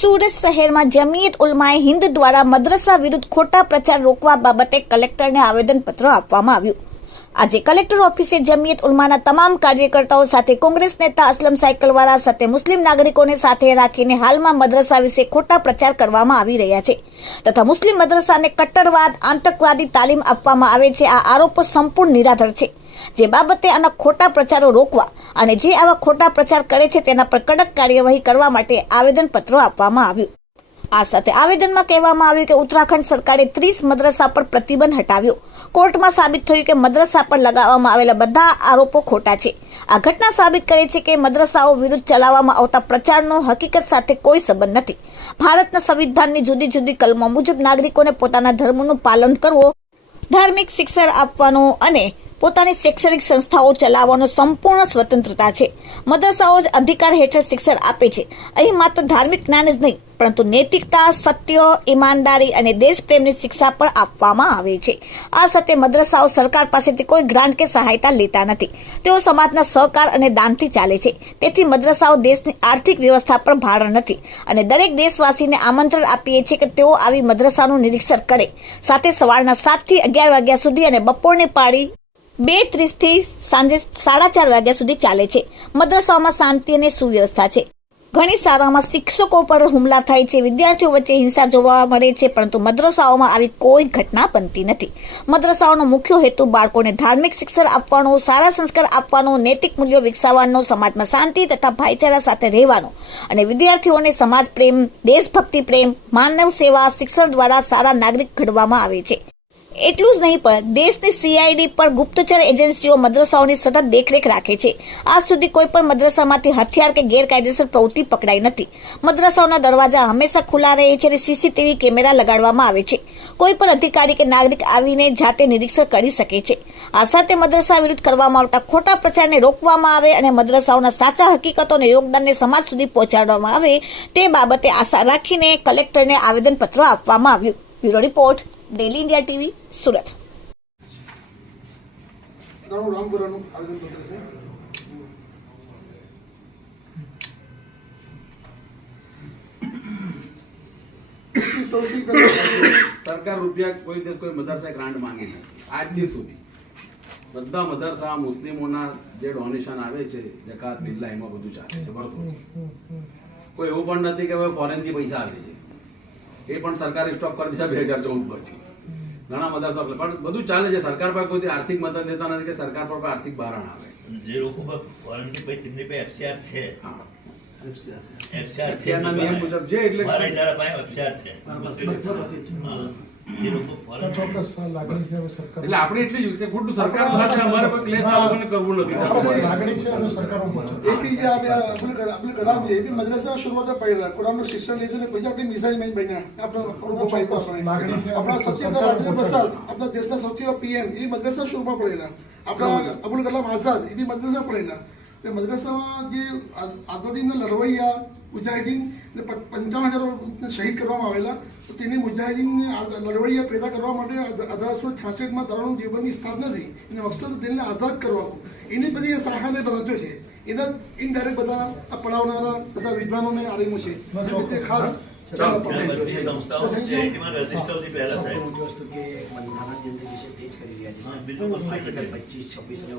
સુરત શહેરમાં જમિયત ઉલમાએ હિન્દ દ્વારા મદ્રસા વિરુદ્ધ ખોટા પ્રચાર રોકવા બાબતે કલેક્ટરને આવેદનપત્ર આપવામાં આવ્યું। આજે કલેક્ટર ઓફિસે જમિયત ઉલમાના તમામ કાર્યકર્તાઓ સાથે કોંગ્રેસ નેતા અસલમ સાયકલવાળા સાથે મુસ્લિમ નાગરિકોને સાથે રાખીને હાલમાં મદ્રસા વિશે ખોટા પ્રચાર કરવામાં આવી રહ્યા છે તથા મુસ્લિમ મદ્રસાને કટ્ટરવાદ આતંકવાદી તાલીમ આપવામાં આવે છે। આ આરોપો સંપૂર્ણ નિરાધાર છે, જે બાબતે આના ખોટા પ્રચારો રોકવા અને જે આવા ખોટા પ્રચાર કરે છે તેના પર કડક કાર્યવાહી કરવા માટે આવેદનપત્ર આપવામાં આવ્યું। આ સાથે આવેદનમાં કહેવામાં આવ્યું કે ઉત્તરાખંડ સરકારે 30 મદ્રસા પર પ્રતિબંધ હટાવ્યો। કોર્ટમાં સાબિત થયું કે મદ્રસા પર લગાવવામાં આવેલા બધા આરોપો ખોટા છે। આ ઘટના સાબિત કરે છે કે મદ્રસાઓ વિરુદ્ધ ચલાવવામાં આવતા પ્રચારનો હકીકત સાથે કોઈ સંબંધ નથી। ભારતના સંવિધાનની જુદી જુદી કલમો મુજબ નાગરિકોને પોતાના ધર્મનું પાલન કરવું, ધાર્મિક શિક્ષણ આપવાનું અને પોતાની શૈક્ષણિક સંસ્થાઓ ચલાવવાનો સંપૂર્ણ સ્વતંત્રતા છે। મદ્રસાઓ જ અધિકાર હેઠળ શિક્ષણ આપે છે। અહીં માત્ર ધાર્મિક જ્ઞાન જ નહીં પરંતુ નૈતિકતા, સત્ય, ઈમાનદારી અને દેશપ્રેમની શિક્ષા પણ આપવામાં આવે છે। આ સાથે મદ્રસાઓ સરકાર પાસેથી કોઈ ગ્રાન્ટ કે સહાયતા લેતા નથી, તેઓ સમાજના સહકાર અને દાનથી ચાલે છે। તેથી મદ્રસાઓ દેશની આર્થિક વ્યવસ્થા પર ભારણ નથી અને દરેક દેશવાસીને આમંત્રણ આપીએ છીએ કે તેઓ આવી મદ્રસાનું નિરીક્ષણ કરે। સાથે સવારના 7 થી 11 વાગ્યા સુધી અને બપોરની પાળી 2:30 થી સાંજે 4:30 વાગ્યા સુધી ચાલે છે। મદ્રસાઓમાં શાંતિ અને સુવ્યવસ્થા છે। ઘણી શાળાઓમાં શિક્ષકો પર હુમલા થાય છે, વિદ્યાર્થીઓ વચ્ચે હિંસા જોવા મળે છે, પરંતુ મદ્રસાઓમાં આવી કોઈ ઘટના બનતી નથી। મદ્રસાઓનો મુખ્ય હેતુ બાળકોને ધાર્મિક શિક્ષણ આપવાનો, સારા સંસ્કાર આપવાનો, નૈતિક મૂલ્યો વિકસાવવાનો, સમાજમાં શાંતિ તથા ભાઈચારા સાથે રહેવાનો અને વિદ્યાર્થીઓને સમાજ પ્રેમ, દેશભક્તિ પ્રેમ, માનવ સેવા શિક્ષણ દ્વારા સારા નાગરિક ઘડવામાં આવે છે। એટલું જ નહીં પણ દેશની CID પર ગુપ્તચર એજન્સીઓ મદ્રસાઓની સતત દેખરેખ રાખે છે। આજ સુધી કોઈ પણ મદ્રસામાંથી હથિયાર કે ગેરકાયદેસર પ્રવૃત્તિ પકડાઈ નથી। મદ્રસાઓના દરવાજા હંમેશા ખુલ્લા રહે છે અને CCTV કેમેરા લગાડવામાં આવે છે। કોઈ પણ અધિકારી કે નાગરિક આવીને જાતે નિરીક્ષણ કરી શકે છે। આ સાથે મદ્રસા વિરુદ્ધ કરવામાં આવતા ખોટા પ્રચારને રોકવામાં આવે અને મદ્રસાઓના સાચા હકીકતો અને યોગદાનને સમાજ સુધી પહોંચાડવામાં આવે તે બાબતે આશા રાખીને કલેક્ટરને આવેદનપત્ર આપવામાં આવ્યું। Bureau report, daily India TV, Surat. સરકાર રૂપિયા કોઈ દિવસ કોઈ મદરસા ગ્રાન્ટ માંગી નથી આજ દિવસ સુધી। બધા મદરસા મુસ્લિમોના જે ડોનેશન આવે છે, જકાત, બિલ્લા, એમાં બધું ચાલે છે વર્ષોથી। કોઈ એવું પણ નથી કે હવે ફોરેનથી પૈસા આવે છે, એ પણ સરકારે સ્ટોપ કરી દીધા 2014 પરથી। ઘણા મદરસા પણ બધું ચાલે છે। સરકાર પાસે કોઈ આર્થિક મદદ દેતા નથી કે સરકાર પર આર્થિક ભારણ આવે। જે લોકો ફોરેનથી પૈસા તેમની પાસે FCR છે, FCR ના નિયમ મુજબ છે, એટલે મારા ઇદારા પાસે FCR છે। જે લોકો ફોરેન ચોક્કસ લાગણી છે સરકાર, એટલે આપણે એટલી જ કે ખોટું સરકાર સાથે અમારે કોઈ ક્લેશ આવવાને કરવું નથી। લાગણી છે અને સરકાર ઉપર છે। એપીજે અબ્દુલ કલામ જે એપી મદ્રસા શરૂઆત પહેલા કુરાનનું શિક્ષણ લીધું ને પછી આપણી મિસાઇલ મેન બન્યા આપણા સૌથી રાજેન્દ્ર પ્રસાદ, આપણા દેશના સૌથી PM એ મદ્રસા શરૂમાં પડેલા। આપણા અબ્દુલ કલામ આઝાદ એ બી મદ્રસા પડેલા। તે મદ્રસામાં જે આઝાદીના લડવૈયા મુજાહિદીન ને 55,000 શહીદ કરવામાં આવેલા, તો તેની મુજાહિદીનને લડવૈયા પેદા કરવા માટે 1866માં દારૂલ દેવબંધની સ્થાપના થઈ અને મકસદ દિલને આઝાદ કરવાનો। એની બધી એ શાખાને બનાવ્યો છે। એના ઇનડાયરેક્ટ બધા આ પડાવનારા બધા વિદ્વાનોને આરેલું છે। તે ખાસ સંસ્થાઓ છે, એમાં રજિસ્ટરથી પહેલા સાહેબ મોટી વસ્તુ કે બંધારણ જિંદગી છે તે જ કરી રહ્યા છે। બીજું 25-26 ને